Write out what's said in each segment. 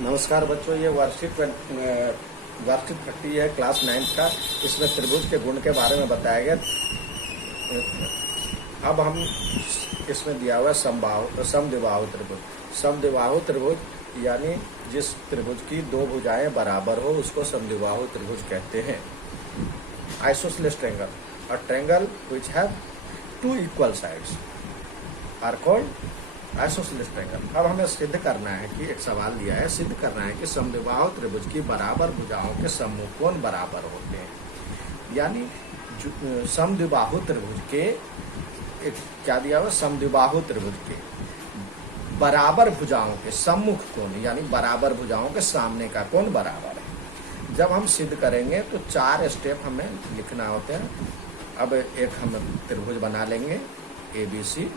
नमस्कार बच्चों, ये वार्षिक प्रक्रिया है क्लास 9 का। इसमें त्रिभुज के गुण के बारे में बताया गया। अब हम इसमें दिया हुआ है समद्विबाहु त्रिभुज। समद्विबाहु त्रिभुज यानी जिस त्रिभुज की दो भुजाएं बराबर हो उसको समद्विबाहु त्रिभुज कहते हैं। Isosceles triangle, a triangle which have two equal sides are called isosceles triangle. अब हमें सिद्ध करना है कि एक सवाल दिया है, सिद्ध करना है कि समद्विबाहु त्रिभुज की बराबर भुजाओं के समूह कोण बराबर होते हैं। यानी समद्विबाहु त्रिभुज के क्या दिया हुआ, समद्विबाहु त्रिभुज के बराबर भुजाओं के सम्मुख कोण यानी बराबर भुजाओं के सामने का कोण बराबर है। जब हम सिद्ध करेंगे तो 4 स्टेप हमें लिखना होते हैं। अब एक हम त्रिभुज बना लेंगे ABC।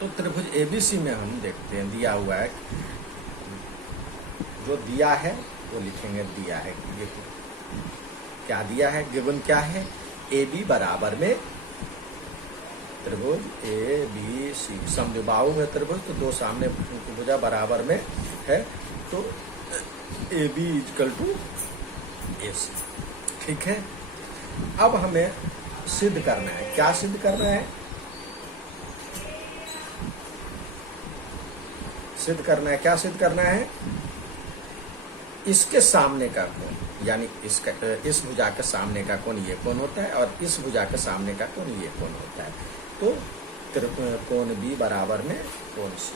तो त्रिभुज ABC में हम देखते हैं दिया हुआ है, जो दिया है वो लिखेंगे दिया है। ये क्या दिया है, गिवन क्या है, AB बराबर में त्रिभुज ABC। समद्विबाहु में त्रिभुज तो दो सामने भुजा बराबर में है, तो AB = AC। ठीक है। अब हमें सिद्ध करना है, क्या सिद्ध करना है, क्या सिद्ध करना है, इसके सामने का कोण यानी इस भुजा के सामने का कोण ये कोण होता है और इस भुजा के सामने का कोण ये कोण होता है। तो कोण B बराबर में कोण C।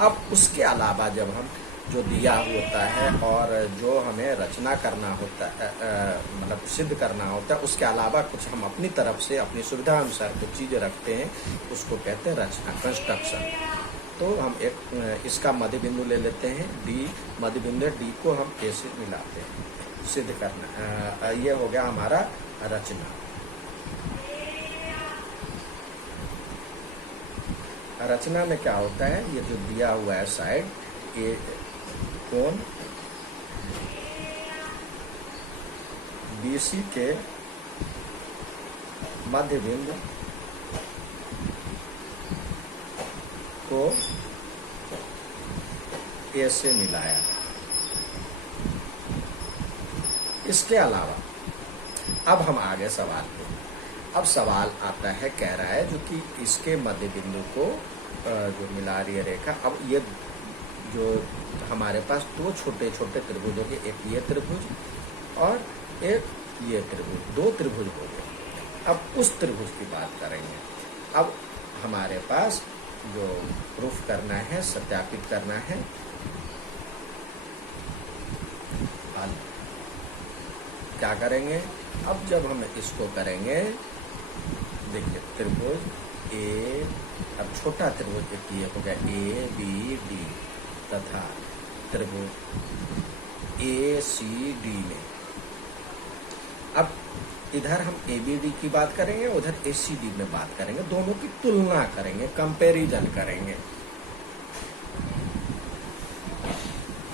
अब उसके अलावा जब हम जो दिया होता है और जो हमें रचना करना होता है, मतलब सिद्ध करना होता है, उसके अलावा कुछ हम अपनी तरफ से अपनी सुविधा अनुसार कुछ चीज़ें रखते हैं, उसको कहते हैं रचना, कंस्ट्रक्शन। तो हम एक इसका मध्य बिंदु ले लेते हैं D, मध्य बिंदु D को हम A से मिलाते हैं, सिद्ध करना। ये हो गया हमारा रचना। रचना में क्या होता है, ये जो दिया हुआ है साइड, ये कोण BC के मध्य बिंदु को A से मिलाया। इसके अलावा अब हम आगे सवाल पे, अब सवाल आता है, कह रहा है जो कि इसके मध्य बिंदु को जो मिला रही है रेखा। अब ये जो हमारे पास दो छोटे छोटे त्रिभुज हो गए, एक ये त्रिभुज और एक ये त्रिभुज, दो त्रिभुज हो गए। अब उस त्रिभुज की बात करेंगे। अब हमारे पास जो प्रूफ करना है, सत्यापित करना है, क्या करेंगे। अब जब हम इसको करेंगे, देखिए त्रिभुज A, अब छोटा त्रिभुज एक ये हो गया ABD तथा त्रिभुज ACD में। अब इधर हम ABD की बात करेंगे, उधर ACD में बात करेंगे, दोनों की तुलना करेंगे, कंपैरिजन करेंगे।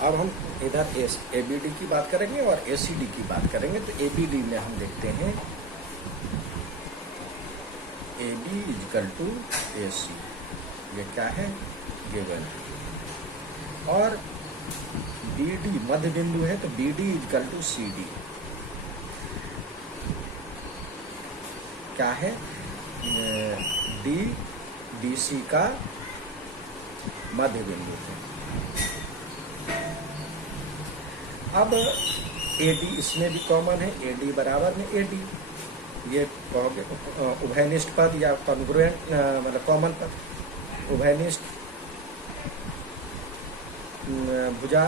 अब हम इधर ABD की बात करेंगे और ACD की बात करेंगे। तो ABD में हम देखते हैं AB = AC, ये क्या है, गिवन। और BD मध्य बिंदु है तो BD = CD, क्या है, D DC का मध्य बिंदु है। अब AD इसमें भी कॉमन है, AD बराबर में AD, ये कहोगे उभयनिष्ठ पद या कॉन्ग्रुएंट, मतलब कॉमन पद, उभयनिष्ठ भुजा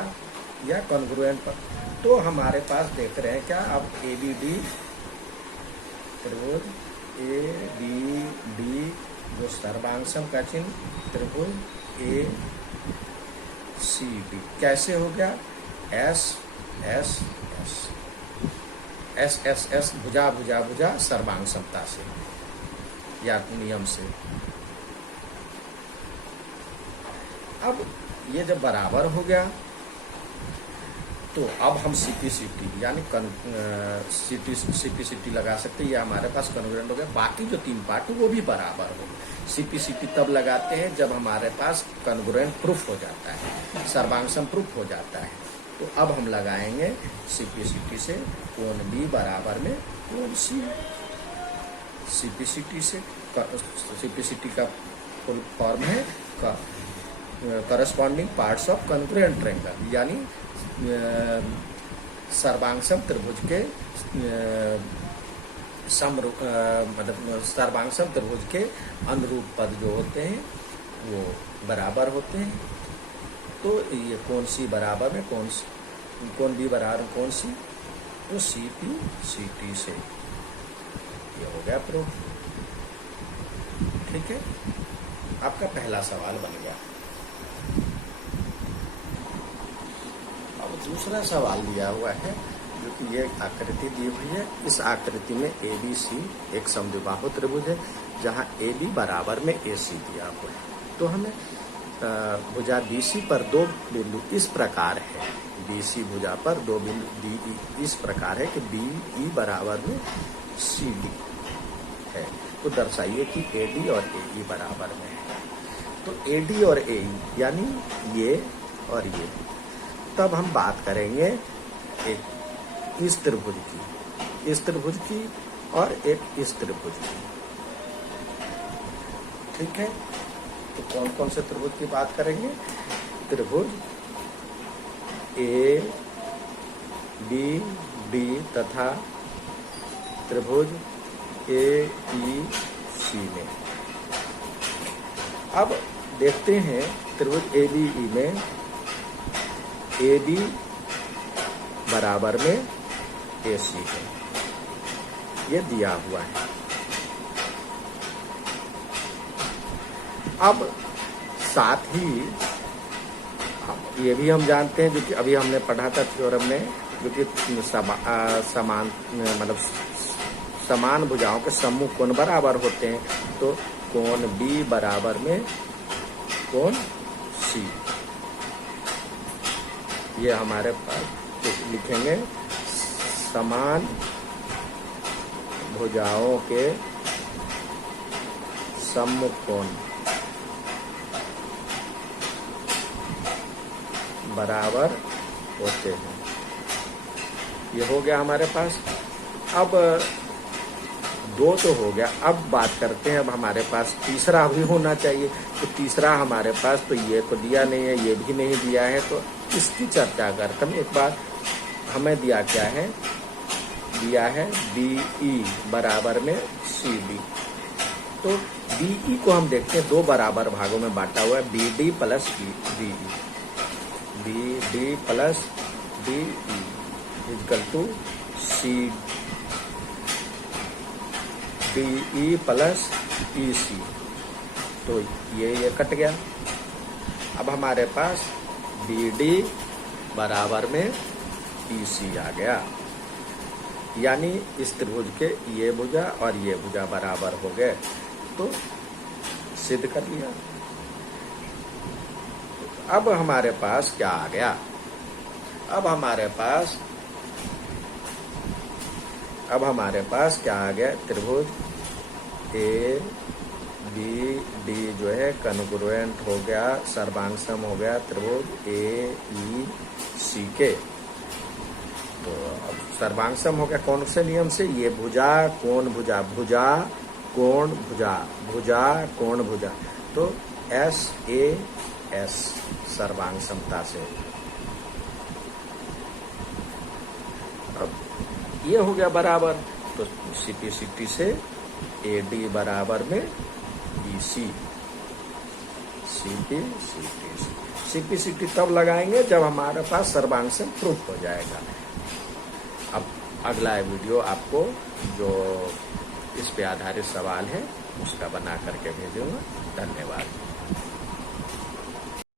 या कॉन्ग्रुएंट पद। तो हमारे पास देख रहे हैं क्या, अब ABD त्रिभुज ABD जो सर्वांग का चिन्ह, त्रिभुज ACD कैसे हो गया, S S S S S S, भुजा भुजा भुजा सर्वांग समता से या नियम से। अब ये जब बराबर हो गया तो अब हम CPCT यानी CPCT लगा सकते हैं। ये हमारे पास कन्वर्जेंट हो गया। बाकी जो 3 पार्ट है वो भी बराबर हो। CPCT तब लगाते हैं जब हमारे पास कन्वर्जेंट प्रूफ हो जाता है, सर्वांगसम प्रूफ हो जाता है। तो अब हम लगाएंगे CPCT से कोण B बराबर में कोण C। CPCT से CPCT का फुल फॉर्म है corresponding parts of convergent triangle, यानी सर्वांगसम त्रिभुज के मतलब सर्वांगसम त्रिभुज के अनुरूप पद जो होते हैं वो बराबर होते हैं। तो ये कोण C बराबर में कोण B बराबर कोण C, तो CPCT से ये हो गया प्रूफ। ठीक है, आपका पहला सवाल बन गया। अब दूसरा सवाल दिया हुआ है जो कि ये आकृति दी हुई है। इस आकृति में ABC एक समद्विबाहु त्रिभुज है जहाँ AB बराबर में AC दिया हुआ है। तो हमें भुजा BC पर 2 बिंदु इस प्रकार है, BC भुजा पर 2 बिंदु DE इस प्रकार है कि BE बराबर में CD है। तो दर्शाइए कि AD और AE बराबर में है। तो AD और AE यानी ये और ये। तब हम बात करेंगे एक इस त्रिभुज की और एक इस त्रिभुज की। ठीक है, तो कौन कौन से त्रिभुज की बात करेंगे? त्रिभुज ABD तथा त्रिभुज AEC में। अब देखते हैं त्रिभुज ABE में AB बराबर में AC है, ये दिया हुआ है। अब साथ ही ये भी हम जानते हैं, जो कि अभी हमने पढ़ा था थ्योरम में, जो कि समान मतलब समान भुजाओं के सम्मुख कोण बराबर होते हैं। तो कोण B बराबर में कोण C, ये हमारे पास लिखेंगे समान भुजाओं के सम्मुख कोण बराबर होते हैं। ये हो गया हमारे पास। अब 2 तो हो गया। अब बात करते हैं, अब हमारे पास तीसरा भी होना चाहिए। तो तीसरा हमारे पास तो ये तो दिया नहीं है, ये भी नहीं दिया है, तो इसकी चर्चा करते हैं। एक बार हमें दिया क्या है? दिया है BE बराबर में CD। तो BE को हम देखते हैं 2 बराबर भागों में बांटा हुआ है, BD plus BE। BD plus BE equal to DE plus EC। तो ये कट गया। अब हमारे पास BD बराबर में EC आ गया, यानी इस त्रिभुज के ये भुजा और ये भुजा बराबर हो गए। तो सिद्ध कर लिया। अब हमारे पास क्या आ गया? अब हमारे पास क्या आ गया? त्रिभुज ABD जो है कन्ग्रुएंट हो गया, सर्वांगसम हो गया त्रिभुज AEC के। तो अब सर्वांगसम हो गया कौन से नियम से? ये भुजा कोण भुजा, भुजा कोण भुजा, भुजा कोण भुजा। तो SAS सर्वांग समता से। अब ये हो गया बराबर। तो CPCT से AD बराबर में EC। CPCT तब लगाएंगे जब हमारे पास सर्वांगसम प्रूफ हो जाएगा। अब अगला वीडियो आपको जो इस पे आधारित सवाल है उसका बना करके भेजूंगा। धन्यवाद।